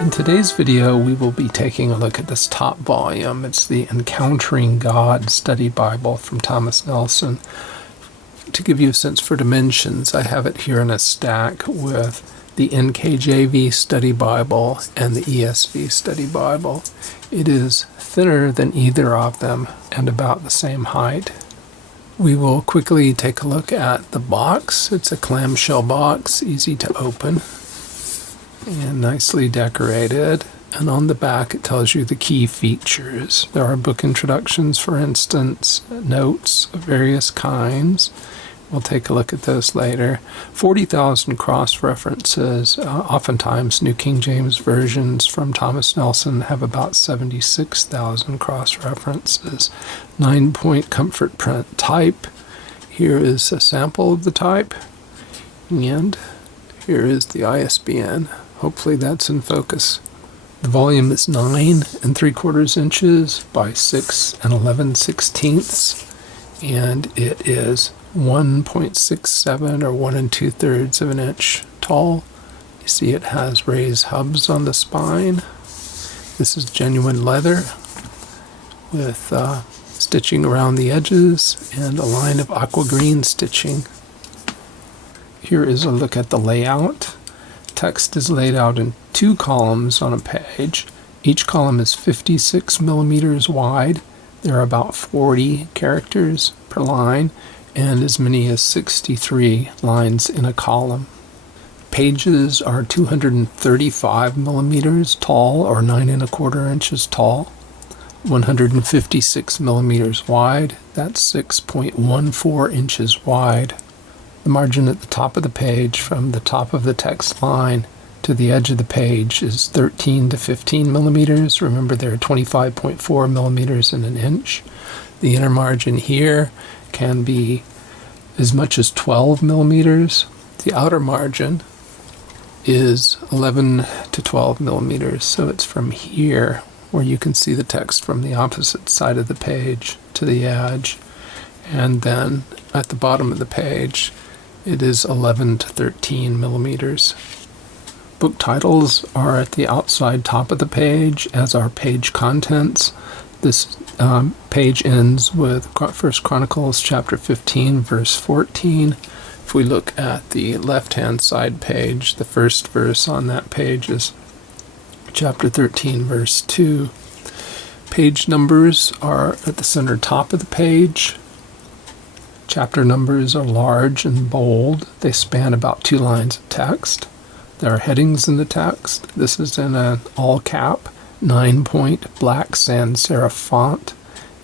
In today's video, we will be taking a look at this top volume. It's the Encountering God Study Bible from Thomas Nelson. To give you a sense for dimensions, I have it here in a stack with the NKJV Study Bible and the ESV Study Bible. It is thinner than either of them and about the same height. We will quickly take a look at the box. It's a clamshell box, easy to open, and nicely decorated. And on the back it tells you the key features. There are book introductions, for instance, notes of various kinds. We'll take a look at those later. 40,000 cross-references. Oftentimes New King James versions from Thomas Nelson have about 76,000 cross-references. 9-point comfort print type. Here is a sample of the type. And here is the ISBN. Hopefully that's in focus. The volume is 9 3/4 inches by 6 11/16, and it is 1.67 or 1 2/3 of an inch tall. You see it has raised hubs on the spine. This is genuine leather with stitching around the edges and a line of aqua green stitching. Here is a look at the layout. Text is laid out in 2 columns on a page. Each column is 56 millimeters wide. There are about 40 characters per line and as many as 63 lines in a column. Pages are 235 millimeters tall or 9 1/4 inches tall. 156 millimeters wide. That's 6.14 inches wide. The margin at the top of the page from the top of the text line to the edge of the page is 13 to 15 millimeters. Remember, there are 25.4 millimeters in an inch. The inner margin here can be as much as 12 millimeters. The outer margin is 11 to 12 millimeters. So it's from here where you can see the text from the opposite side of the page to the edge. And then at the bottom of the page, it is 11 to 13 millimeters. Book titles are at the outside top of the page, as are page contents. This page ends with 1 Chronicles chapter 15, verse 14. If we look at the left-hand side page, the first verse on that page is chapter 13, verse 2. Page numbers are at the center top of the page. Chapter numbers are large and bold. They span about 2 lines of text. There are headings in the text. This is in an all-cap, 9-point black sans serif font.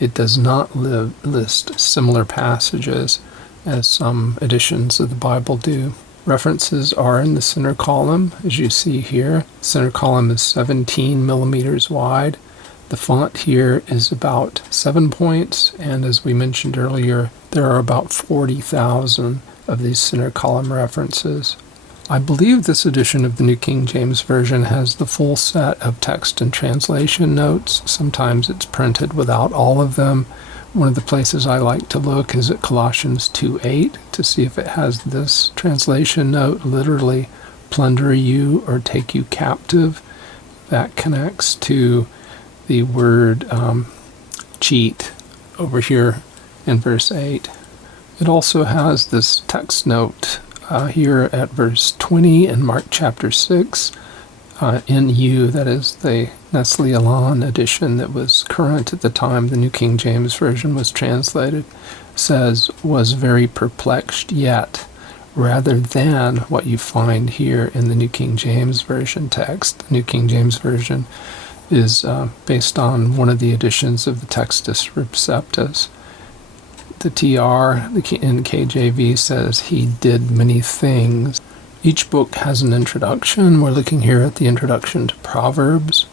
It does not list similar passages as some editions of the Bible do. References are in the center column, as you see here. Center column is 17 millimeters wide. The font here is about 7 points, and as we mentioned earlier, there are about 40,000 of these center column references. I believe this edition of the New King James Version has the full set of text and translation notes. Sometimes it's printed without all of them. One of the places I like to look is at Colossians 2:8 to see if it has this translation note, literally, plunder you or take you captive. That connects to the word cheat over here in verse 8. It also has this text note here at verse 20 in Mark chapter 6. NU, that is the Nestle Aland edition that was current at the time the New King James Version was translated, says, was very perplexed yet, rather than what you find here in the New King James Version text. The New King James Version is based on one of the editions of the Textus Receptus. The TR, the NKJV, says he did many things. Each book has an introduction. We're looking here at the introduction to Proverbs.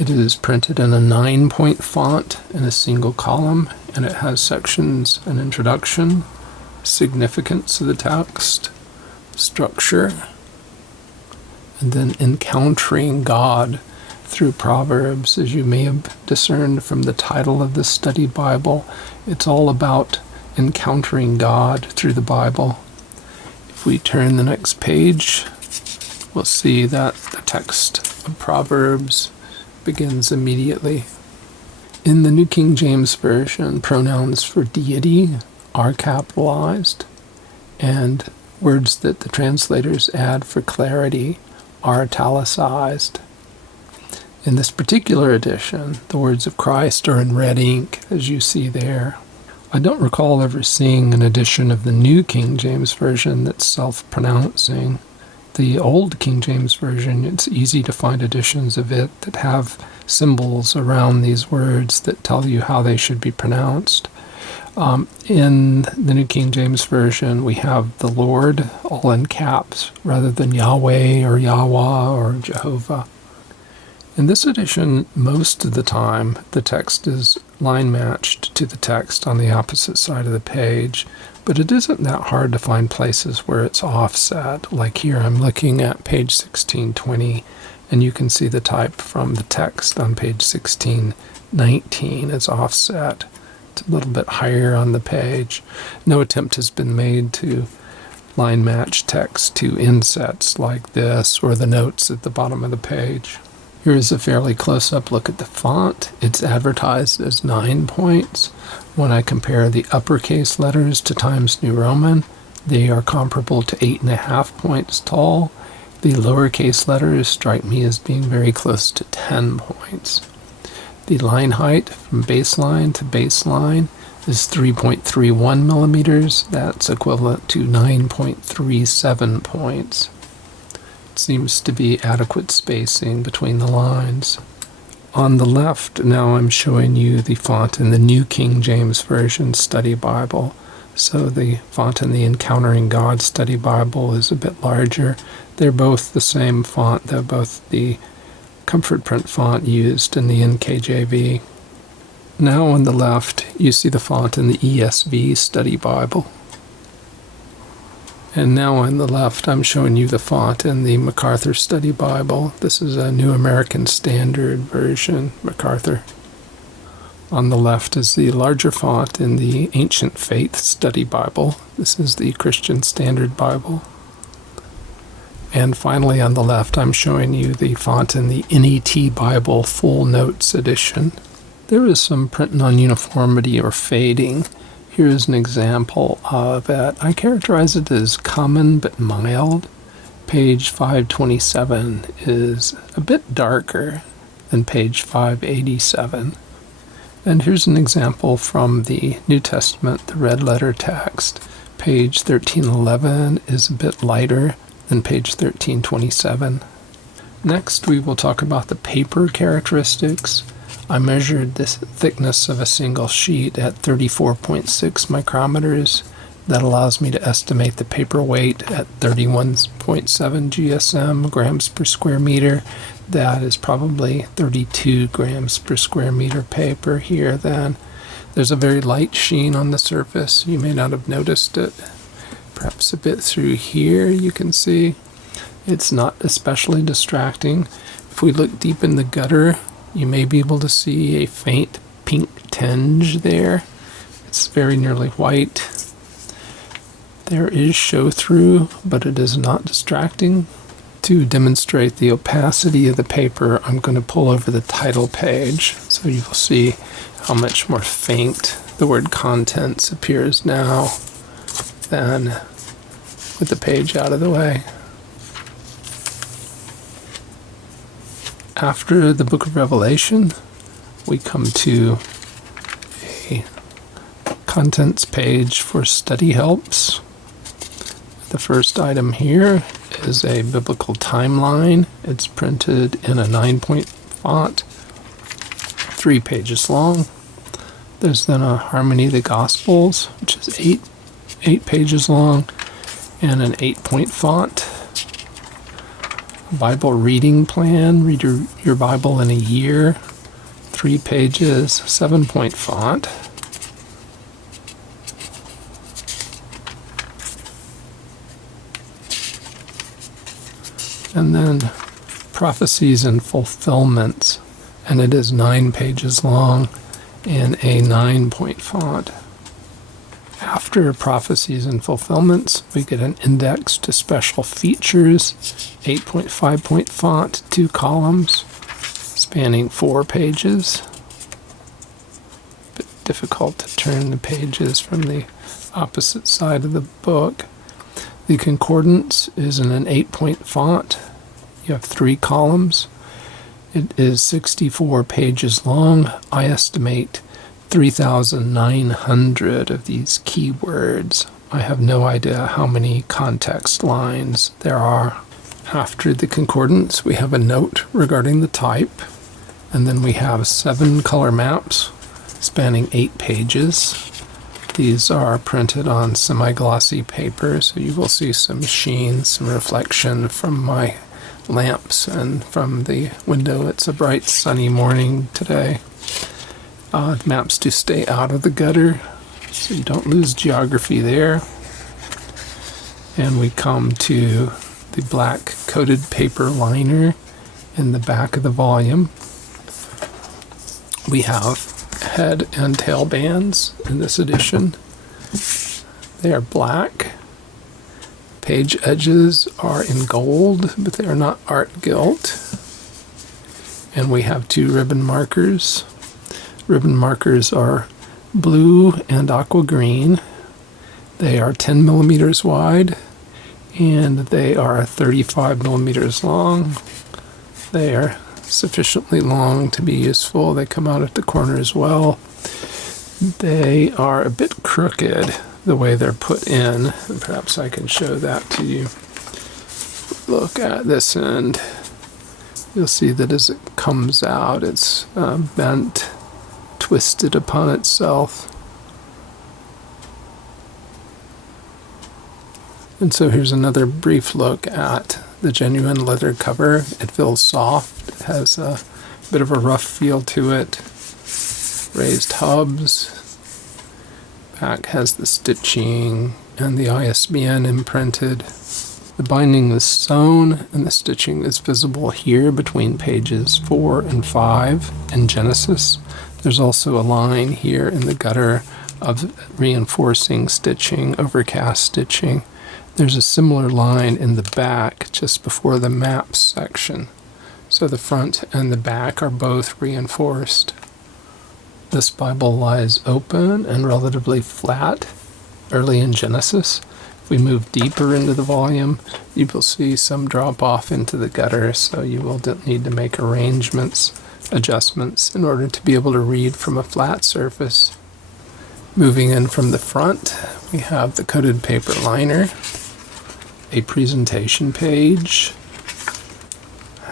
It is printed in a 9-point font in a single column, and it has sections: an introduction, significance of the text, structure, and then encountering God through Proverbs. As you may have discerned from the title of this study Bible, it's all about encountering God through the Bible. If we turn the next page, we'll see that the text of Proverbs begins immediately. In the New King James Version, pronouns for deity are capitalized, and words that the translators add for clarity are italicized. In this particular edition, the words of Christ are in red ink, as you see there. I don't recall ever seeing an edition of the New King James Version that's self-pronouncing. The Old King James Version, it's easy to find editions of it that have symbols around these words that tell you how they should be pronounced. In the New King James Version, we have the Lord all in caps rather than Yahweh or Yahweh or Jehovah. In this edition, most of the time, the text is line matched to the text on the opposite side of the page, but it isn't that hard to find places where it's offset. Like here, I'm looking at page 1620, and you can see the type from the text on page 1619 is offset. It's a little bit higher on the page. No attempt has been made to line match text to insets like this or the notes at the bottom of the page. Here is a fairly close-up look at the font. It's advertised as 9 points. When I compare the uppercase letters to Times New Roman, they are comparable to 8.5 points tall. The lowercase letters strike me as being very close to 10 points. The line height from baseline to baseline is 3.31 millimeters. That's equivalent to 9.37 points. Seems to be adequate spacing between the lines. On the left, now I'm showing you the font in the New King James Version Study Bible. So the font in the Encountering God Study Bible is a bit larger. They're both the same font. They're both the comfort print font used in the NKJV. Now on the left, you see the font in the ESV Study Bible. And now on the left, I'm showing you the font in the MacArthur Study Bible. This is a New American Standard Version, MacArthur. On the left is the larger font in the Ancient Faith Study Bible. This is the Christian Standard Bible. And finally on the left, I'm showing you the font in the NET Bible Full Notes Edition. There is some print non-uniformity or fading. Here is an example of it. I characterize it as common but mild. Page 527 is a bit darker than page 587. And here's an example from the New Testament, the red letter text. Page 1311 is a bit lighter than page 1327. Next, we will talk about the paper characteristics. I measured the thickness of a single sheet at 34.6 micrometers. That allows me to estimate the paper weight at 31.7 GSM, grams per square meter. That is probably 32 grams per square meter paper here then. There's a very light sheen on the surface. You may not have noticed it. Perhaps a bit through here you can see. It's not especially distracting. If we look deep in the gutter, you may be able to see a faint pink tinge there. It's very nearly white. There is show-through, but it is not distracting. To demonstrate the opacity of the paper, I'm going to pull over the title page so you will see how much more faint the word contents appears now than with the page out of the way. After the book of Revelation, we come to a contents page for study helps. The first item here is a biblical timeline. It's printed in a 9-point font, 3 pages long. There's then a Harmony of the Gospels, which is 8 pages long, and an 8-point font. Bible reading plan, read your Bible in a year, 3 pages, 7-point font. And then prophecies and fulfillments, and it is 9 pages long in a 9-point font. After prophecies and fulfillments, we get an index to special features, 8.5-point font, 2 columns, spanning 4 pages. Bit difficult to turn the pages from the opposite side of the book. The concordance is in an 8-point font. You have 3 columns. It is 64 pages long. I estimate 3,900 of these keywords. I have no idea how many context lines there are. After the concordance, we have a note regarding the type, and then we have 7 color maps spanning 8 pages. These are printed on semi-glossy paper, so you will see some sheen, some reflection from my lamps and from the window. It's a bright sunny morning today. Maps to stay out of the gutter so you don't lose geography there. And we come to the black coated paper liner in the back of the volume. We have head and tail bands in this edition. They are black. Page edges are in gold, but they are not art gilt. And we have 2 ribbon markers. Ribbon markers are blue and aqua green. They are 10 millimeters wide, and they are 35 millimeters long. They are sufficiently long to be useful. They come out at the corner as well. They are a bit crooked the way they're put in, and perhaps I can show that to you. Look at this end. You'll see that as it comes out, it's bent, twisted upon itself. And so here's another brief look at the genuine leather cover. It feels soft. It has a bit of a rough feel to it. Raised hubs. Back has the stitching and the ISBN imprinted. The binding is sewn, and the stitching is visible here between pages 4 and 5 in Genesis. There's also a line here in the gutter of reinforcing stitching, overcast stitching. There's a similar line in the back just before the maps section. So the front and the back are both reinforced. This Bible lies open and relatively flat early in Genesis. If we move deeper into the volume, you will see some drop off into the gutter, so you will need to make adjustments in order to be able to read from a flat surface. Moving in from the front, we have the coated paper liner, a presentation page,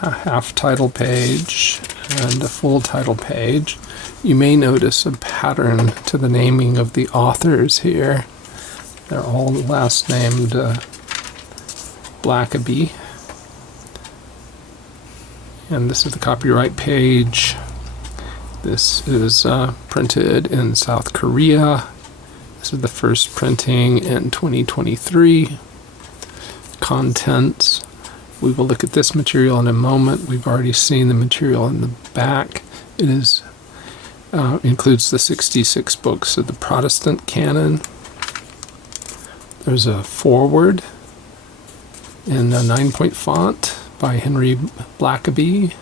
a half title page, and a full title page. You may notice a pattern to the naming of the authors here. They're all last named Blackaby. And this is the copyright page. This is printed in South Korea. This is the first printing in 2023. Contents. We will look at this material in a moment. We've already seen the material in the back. It is includes the 66 books of the Protestant canon. There's a foreword in a 9-point font by Henry Blackaby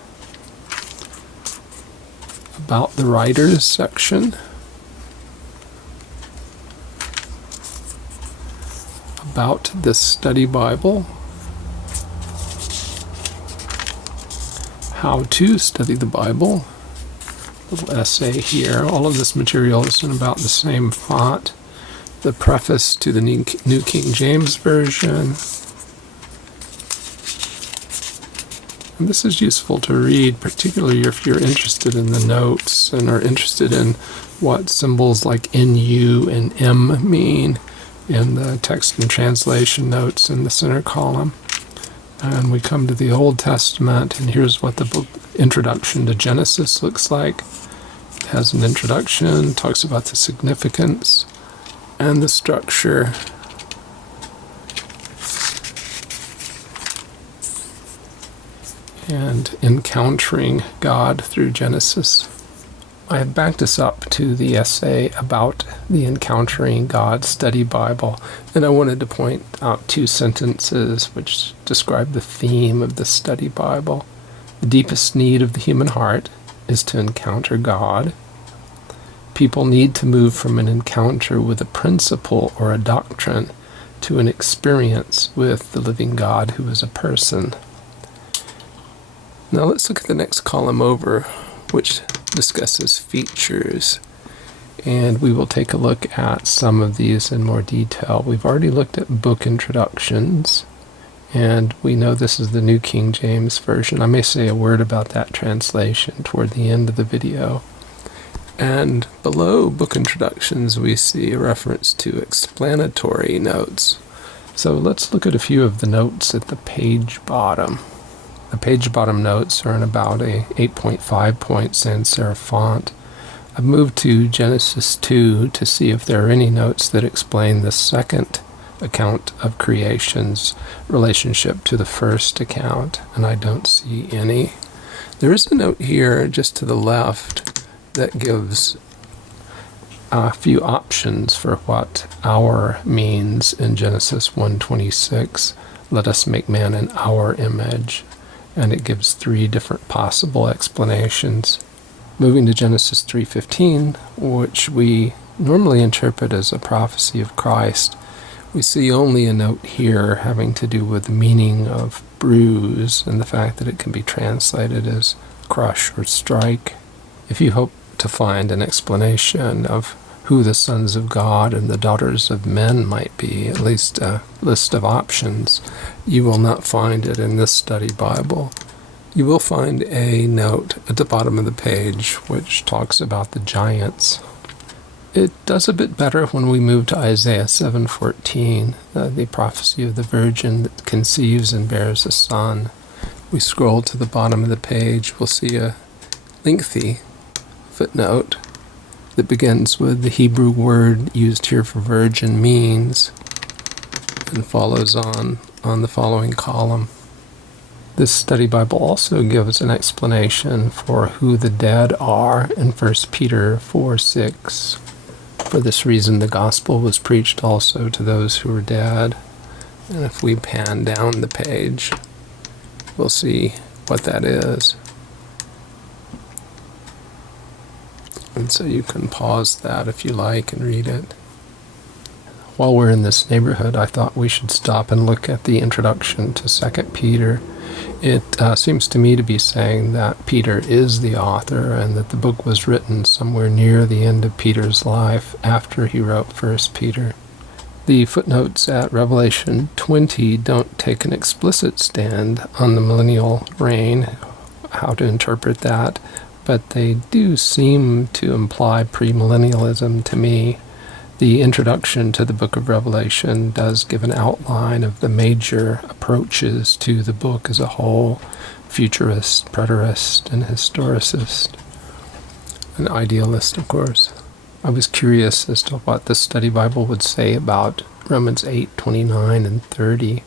about the writers section, about this study Bible, how to study the Bible, little essay here. All of this material is in about the same font. The preface to the New King James Version. And this is useful to read, particularly if you're interested in the notes and are interested in what symbols like NU and M mean in the text and translation notes in the center column. And we come to the Old Testament, and here's what the book Introduction to Genesis looks like. It has an introduction, talks about the significance and the structure. And encountering God through Genesis. I have backed us up to the essay about the Encountering God Study Bible, and I wanted to point out 2 sentences which describe the theme of the study Bible. The deepest need of the human heart is to encounter God. People need to move from an encounter with a principle or a doctrine to an experience with the living God who is a person. Now let's look at the next column over, which discusses features, and we will take a look at some of these in more detail. We've already looked at book introductions, and we know this is the New King James Version. I may say a word about that translation toward the end of the video. And below book introductions, we see a reference to explanatory notes. So let's look at a few of the notes at the page bottom. The page bottom notes are in about a 8.5 point sans serif font. I've moved to Genesis 2 to see if there are any notes that explain the second account of creation's relationship to the first account, and I don't see any. There is a note here just to the left that gives a few options for what our means in Genesis 1:26. Let us make man in our image. And it gives 3 different possible explanations. Moving to Genesis 3:15, which we normally interpret as a prophecy of Christ, we see only a note here having to do with the meaning of bruise and the fact that it can be translated as crush or strike. If you hope to find an explanation of who the sons of God and the daughters of men might be, at least a list of options, you will not find it in this study Bible. You will find a note at the bottom of the page which talks about the giants. It does a bit better when we move to Isaiah 7:14, the prophecy of the virgin that conceives and bears a son. We scroll to the bottom of the page, we'll see a lengthy footnote that begins with the Hebrew word used here for virgin means, and follows on the following column. This study Bible also gives an explanation for who the dead are in 1 Peter 4:6. For this reason the gospel was preached also to those who were dead. And if we pan down the page, we'll see what that is. And so you can pause that if you like and read it. While we're in this neighborhood, I thought we should stop and look at the introduction to 2 Peter. It seems to me to be saying that Peter is the author and that the book was written somewhere near the end of Peter's life after he wrote 1 Peter. The footnotes at Revelation 20 don't take an explicit stand on the millennial reign, how to interpret that, but they do seem to imply premillennialism to me. The introduction to the book of Revelation does give an outline of the major approaches to the book as a whole: futurist, preterist, and historicist. An idealist, of course. I was curious as to what the study Bible would say about Romans 8:29 and 30.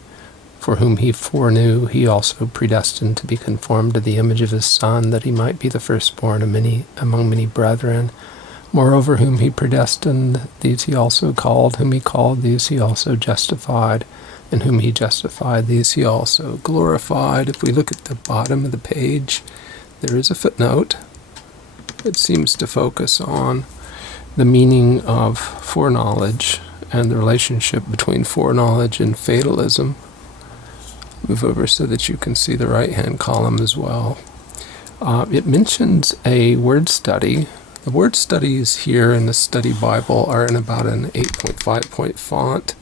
For whom he foreknew, he also predestined to be conformed to the image of his Son, that he might be the firstborn among many brethren. Moreover, whom he predestined, these he also called. Whom he called, these he also justified. And whom he justified, these he also glorified. If we look at the bottom of the page, there is a footnote. It seems to focus on the meaning of foreknowledge and the relationship between foreknowledge and fatalism. Move over so that you can see the right-hand column as well. It mentions a word study. The word studies here in the study Bible are in about an 8.5 point font,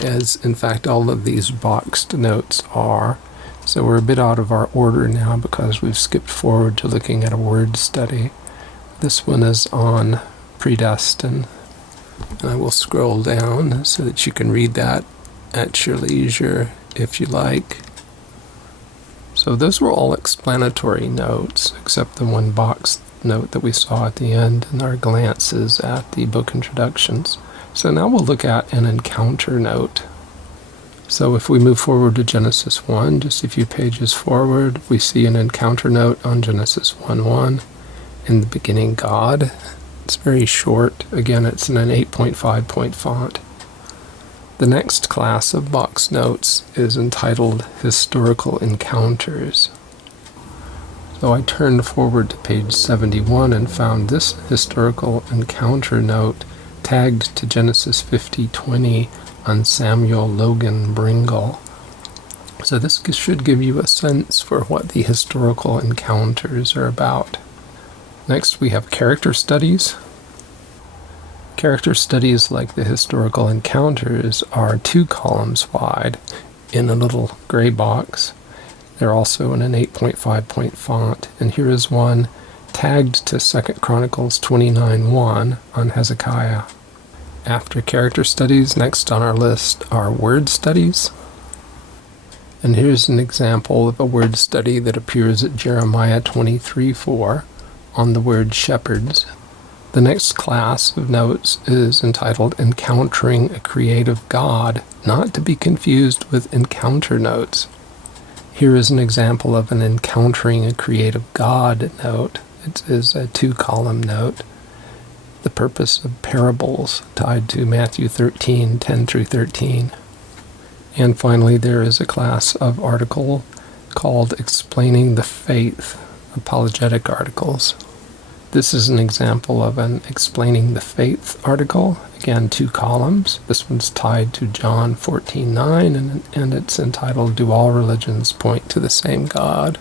as in fact all of these boxed notes are. So we're a bit out of our order now because we've skipped forward to looking at a word study. This one is on Predestine, and I will scroll down so that you can read that at your leisure if you like. So those were all explanatory notes, except the one box note that we saw at the end in our glances at the book introductions. So now we'll look at an encounter note. So if we move forward to Genesis 1, just a few pages forward, we see an encounter note on Genesis 1:1, In the beginning, God. It's very short. Again, it's in an 8.5 point font. The next class of box notes is entitled Historical Encounters. So I turned forward to page 71 and found this historical encounter note tagged to Genesis 50:20 on Samuel Logan Bringle. So this should give you a sense for what the historical encounters are about. Next we have character studies. Character studies, like the historical encounters, are 2 columns wide in a little gray box. They're also in an 8.5 point font, and here is one tagged to 2 Chronicles 29:1 on Hezekiah. After character studies, next on our list are word studies. And here's an example of a word study that appears at Jeremiah 23:4 on the word shepherds. The next class of notes is entitled Encountering a Creative God, not to be confused with encounter notes. Here is an example of an Encountering a Creative God note. It is a 2 column note. The purpose of parables, tied to Matthew 13:10 through 13. And finally, there is a class of article called Explaining the Faith, apologetic articles. This is an example of an Explaining the Faith article. Again, 2 columns. This one's tied to John 14:9, and it's entitled, Do All Religions Point to the Same God?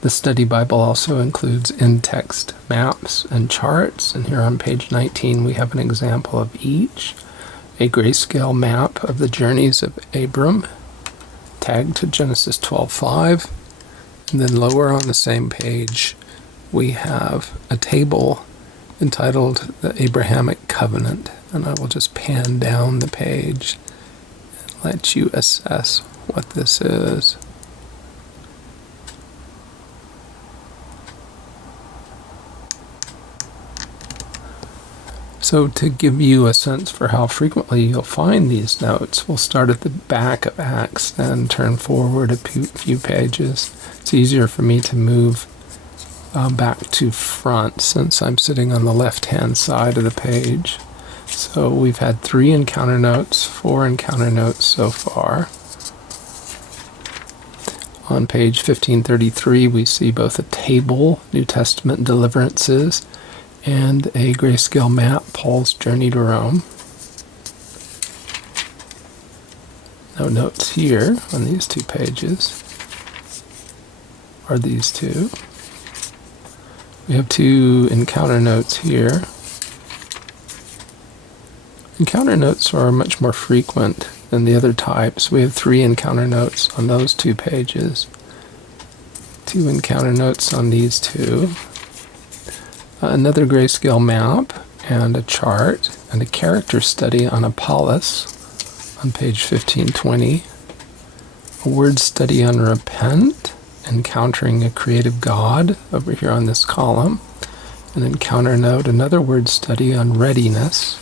The study Bible also includes in-text maps and charts, and here on page 19 we have an example of each. A grayscale map of the journeys of Abram, tagged to Genesis 12:5, and then lower on the same page we have a table entitled The Abrahamic Covenant, and I will just pan down the page and let you assess what this is. So to give you a sense for how frequently you'll find these notes, we'll start at the back of Acts, then turn forward a few pages. It's easier for me to move back to front since I'm sitting on the left-hand side of the page. So we've had 3 encounter notes, 4 encounter notes so far. On page 1533 we see both a table, New Testament deliverances, and a grayscale map, Paul's journey to Rome. No notes here on these 2 pages. Are these 2? We have 2 encounter notes here. Encounter notes are much more frequent than the other types. We have 3 encounter notes on those 2 pages. 2 encounter notes on these 2. Another grayscale map and a chart and a character study on Apollos on page 1520. A word study on repent, Encountering a Creative God over here on this column. An encounter note, another word study on readiness.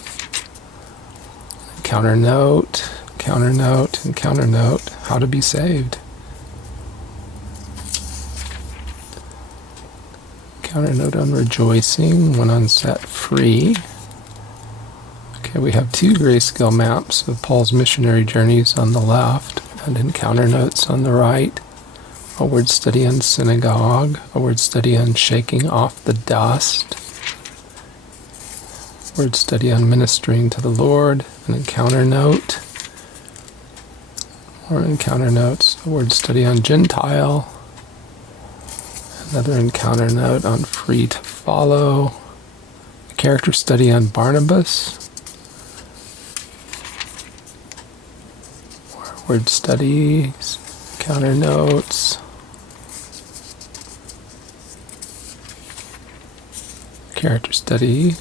Encounter note, encounter note, encounter note, how to be saved. Encounter note on rejoicing, one on set free. Okay, we have 2 grayscale maps of Paul's missionary journeys on the left and encounter notes on the right. A word study on synagogue, a word study on shaking off the dust, word study on ministering to the Lord, an encounter note, more encounter notes, a word study on Gentile, another encounter note on free to follow, a character study on Barnabas, more word studies, encounter notes, character study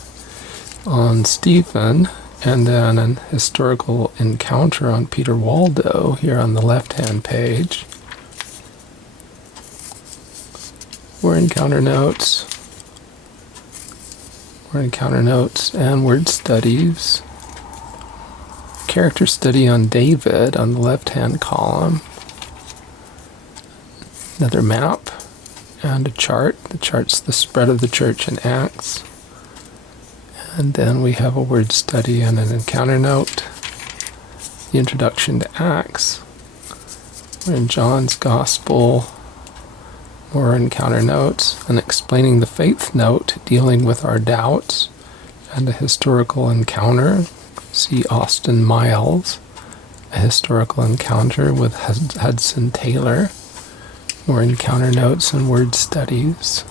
on Stephen, and then an historical encounter on Peter Waldo here on the left-hand page. More encounter notes, and word studies. Character study on David on the left-hand column. Another map and a chart. The chart's the spread of the church in Acts. And then we have a word study and an encounter note. The introduction to Acts. We're in John's Gospel. More encounter notes. An explaining the faith note dealing with our doubts. And a historical encounter. See Austin Miles. A historical encounter with Hudson Taylor. More encounter notes and word studies.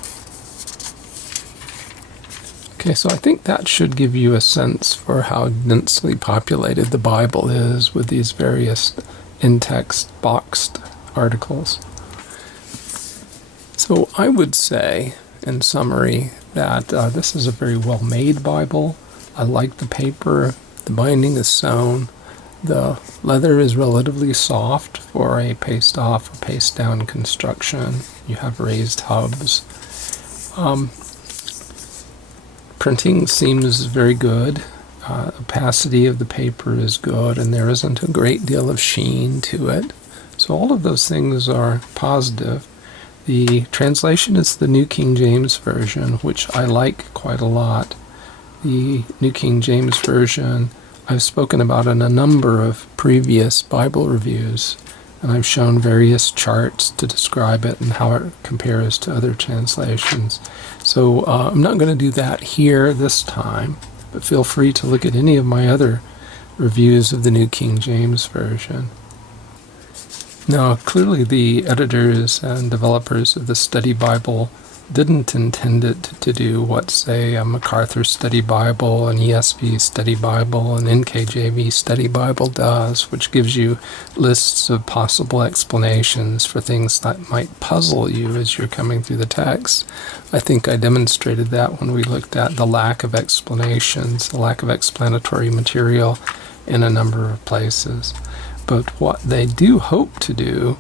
Okay, so I think that should give you a sense for how densely populated the Bible is with these various in-text boxed articles. So I would say, in summary, that this is a very well-made Bible. I like the paper. The binding is sewn. The leather is relatively soft for a paste-off or paste-down construction. You have raised hubs. Printing seems very good. Opacity of the paper is good, and there isn't a great deal of sheen to it. So all of those things are positive. The translation is the New King James Version, which I like quite a lot. The New King James Version I've spoken about in a number of previous Bible reviews, and I've shown various charts to describe it and how it compares to other translations. So I'm not going to do that here this time, but feel free to look at any of my other reviews of the New King James Version. Now, clearly the editors and developers of the Study Bible didn't intend it to do what, say, a MacArthur Study Bible, an ESV Study Bible, an NKJV Study Bible does, which gives you lists of possible explanations for things that might puzzle you as you're coming through the text. I think I demonstrated that when we looked at the lack of explanations, the lack of explanatory material in a number of places. But what they do hope to do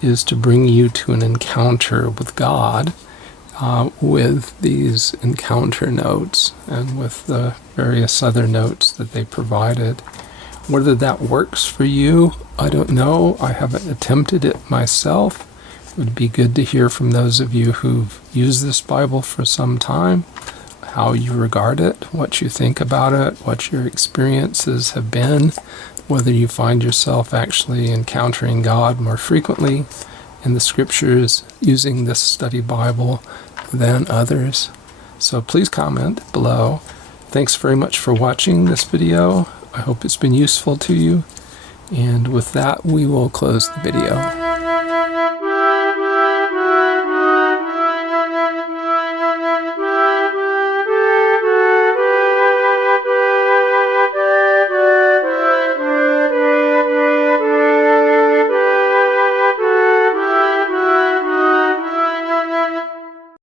is to bring you to an encounter with God with these encounter notes and with the various other notes that they provided. Whether that works for you, I don't know. I haven't attempted it myself. It would be good to hear from those of you who've used this Bible for some time, how you regard it, what you think about it, what your experiences have been, whether you find yourself actually encountering God more frequently in the Scriptures using this study Bible than others. So please comment below. Thanks very much for watching this video. I hope it's been useful to you. And with that, we will close the video.